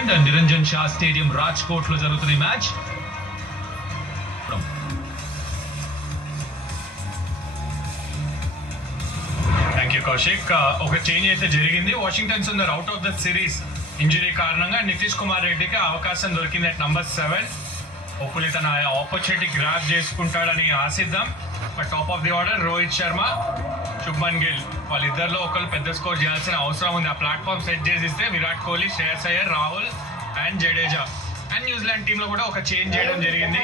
Weekend Niranjan Shah stadium Rajkot లో జరుగుతున్న match. Thank you Kaushik. ఒక చేంజ్ అయితే జరిగింది. Washington Sundar out of the series injury కారణంగా నితీష్ కుమార్ రెడ్డికి అవకాశం దొరికింది అట్ నంబర్ 7. హోప్ఫుల్లీ తన ఆపర్చునిటీ గ్రాప్ చేసుకుంటాడని ఆశిద్దాం. But top of the order Rohit Sharma, Shubman Gill వాళ్ళిద్దరిలో ఒకళ్ళు పెద్ద స్కోర్ చేయాల్సిన అవసరం ఉంది. ఆ ప్లాట్ఫామ్ సెట్ చేసి ఇస్తే Virat Kohli, Shreyas Iyer, Rahul and Jadeja. And New Zealand టీంలో కూడా ఒక చేంజ్ చేయడం జరిగింది.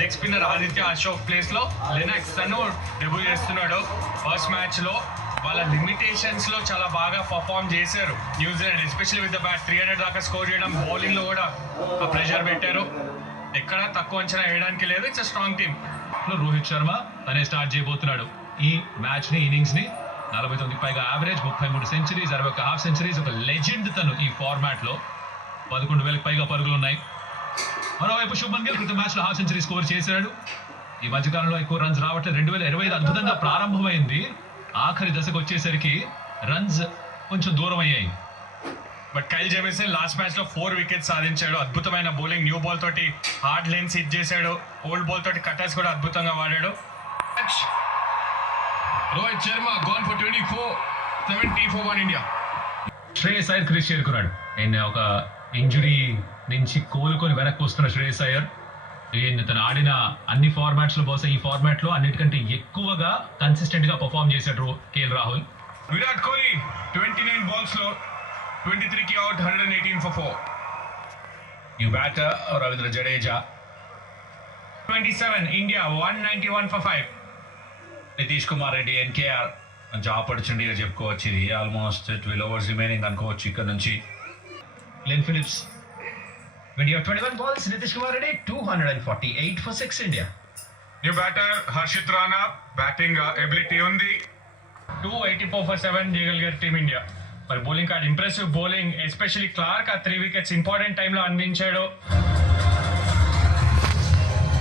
Leg spinner Aditya Ashok place లో లెనాక్స్ తను డెబ్యూ చేస్తున్నాడు. ఫస్ట్ మ్యాచ్ లో వాళ్ళ లిమిటేషన్స్ లో చాలా బాగా పర్ఫామ్ చేశారు New Zealand, especially with the bat. 300 దాకా స్కోర్ చేయడం, బౌలింగ్ లో కూడా ఆ ప్రెషర్ పెట్టారు. ఎక్కడ తక్కువ అంచనా వేయడానికి లేదు. It's a strong team. Rohit Sharma తనే స్టార్ట్ చేయబోతున్నాడు ఈ మ్యాచ్ ని, ఇన్నింగ్స్ ని. 49 పైగా యావరేజ్, 33 సెంచరీస్, 61 హాఫ్ సెంచరీస్. ఒక లెజెండ్ తను ఈ ఫార్మాట్ లో. 11,000 పైగా పరుగులు ఉన్నాయి. మరోవైపు శుభ్మన్ గిల్ క్రితం మ్యాచ్ లో హాఫ్ సెంచరీ స్కోర్ చేశాడు. ఈ మధ్యకాలంలో ఎక్కువ రన్స్ రావట్లేదు. 2025 అద్భుతంగా ప్రారంభమైంది. ఆఖరి దశకు వచ్చేసరికి రన్స్ కొంచెం దూరం అయ్యాయి. But Kyle Jamieson last match లో 4 వికెట్స్ సాధించాడు. అద్భుతమైన బౌలింగ్, న్యూ బాల్ తోటి హార్డ్ లెన్స్ హిట్ చేశాడు. ఓల్డ్ బాల్ తోటి కటర్స్ కూడా అద్భుతంగా వాడాడు. Rohit Sharma gone for 24, 70 for one India. Shreyas Iyer crease చేరుకున్నాడు. ఆయన ఒక ఇంజురీ నుంచి కోలుకొని వెనక్కి వస్తున్న శ్రేయస్ అయ్యర్ తను ఆడిన అన్ని ఫార్మాట్స్ లో బహుశా ఈ ఫార్మాట్ లో అన్నిటికంటే ఎక్కువగా కన్సిస్టెంట్ గా పర్ఫామ్ చేశాడు కేఎల్ రాహుల్. విరాట్ కోహ్లీ 29 balls లో 23 కి out, 118 for 4. New batter Ravindra Jadeja. 27 India 191 for 5. Nitish Kumar Reddy, NKR మంచి ఆపర్చునిటీగా చెప్పుకోవచ్చు. ఇది ఆల్మోస్ట్ 12 overs రిమైనింగ్ అనుకోవచ్చు ఇక్కడ నుంచి. Glenn Phillips 21 balls, Nitish Kumar Reddy 248 for 6 India. New batter Harshit Rana, batting ability ఉంది. 284 for 7 చేయగలిగారు టీమిండియా. మరి bowling card impressive bowling, especially Clarke ఆ 3 వికెట్స్ ఇంపార్టెంట్ టైంలో అందించాడు.